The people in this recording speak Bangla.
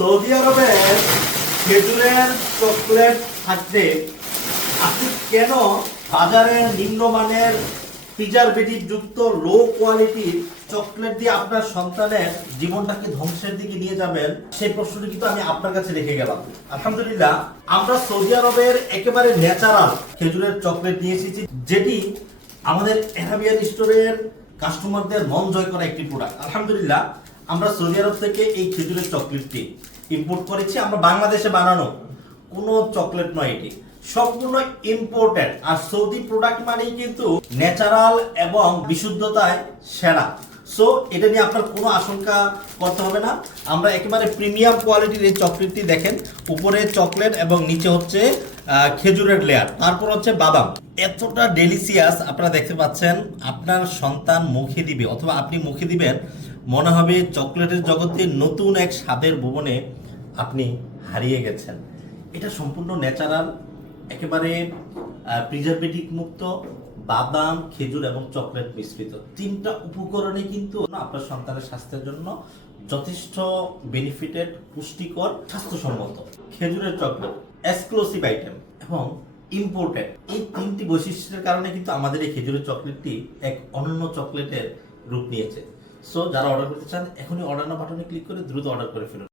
সৌদি আরবের খেজুরের চকলেট থাকতে আপনি কেন বাজারে নিম্নমানের প্রিজারভেটিভ যুক্ত লো কোয়ালিটির চকলেট দিয়ে আপনার সন্তানের জীবনটাকে ধ্বংসের দিকে নিয়ে যাবেন? সেই প্রশ্নটি কিন্তু আমি আপনার কাছে রেখে গেলাম। আলহামদুলিল্লাহ, আমরা সৌদি আরবের একেবারে ন্যাচারাল খেজুরের চকলেট নিয়ে এসেছি, যেটি আমাদের অ্যারাবিয়ান স্টোরের কাস্টমারদের মন জয় করা একটি প্রোডাক্ট আলহামদুলিল্লাহ আমরা সৌদি আরব থেকে এই খেজুরের চকলেটটি ইম্পোর্ট করেছি, আমরা বাংলাদেশে বানানো। কোনো চকলেট নয় এটি। সম্পূর্ণ ইম্পোর্টেড আর সৌদি প্রোডাক্ট মানেই কিন্তু ন্যাচারাল এবং বিশুদ্ধতায় সেরা। সো এটা নিয়ে আপনার কোনো আশঙ্কা করতে হবে না। আমরা একেবারে প্রিমিয়াম কোয়ালিটির এই চকলেটটি দেখেন। উপরে চকলেট এবং নিচে হচ্ছে খেজুরের লেয়ার তারপর হচ্ছে বাদাম। এতটা ডেলিসিয়াস আপনারা দেখতে পাচ্ছেন, আপনার সন্তান মুখে দিবে, অথবা আপনি মুখে দিবেন, মনে হবে চকলেটের জগতে নতুন এক স্বাদের ভুবনে আপনি হারিয়ে গেছেন। এটা সম্পূর্ণ ন্যাচারাল একেবারে প্রিজারভেটিভ মুক্ত বাদাম, খেজুর এবং চকলেট মিশ্রিত। তিনটা উপকরণে কিন্তু আপনার সন্তানের স্বাস্থ্যের জন্য যথেষ্ট বেনিফিটেড পুষ্টিকর, স্বাস্থ্যসম্মত। খেজুরের চকলেট। এক্সক্লুসিভ আইটেম এবং ইম্পোর্টেড এই তিনটি বৈশিষ্ট্যের কারণে কিন্তু আমাদের এই খেজুরের চকলেটটি এক অনন্য চকলেটের রূপ নিয়েছে। সো যারা অর্ডার করতে চান, এখনই অর্ডার না বাটনে ক্লিক করে দ্রুত অর্ডার করে ফেলুন।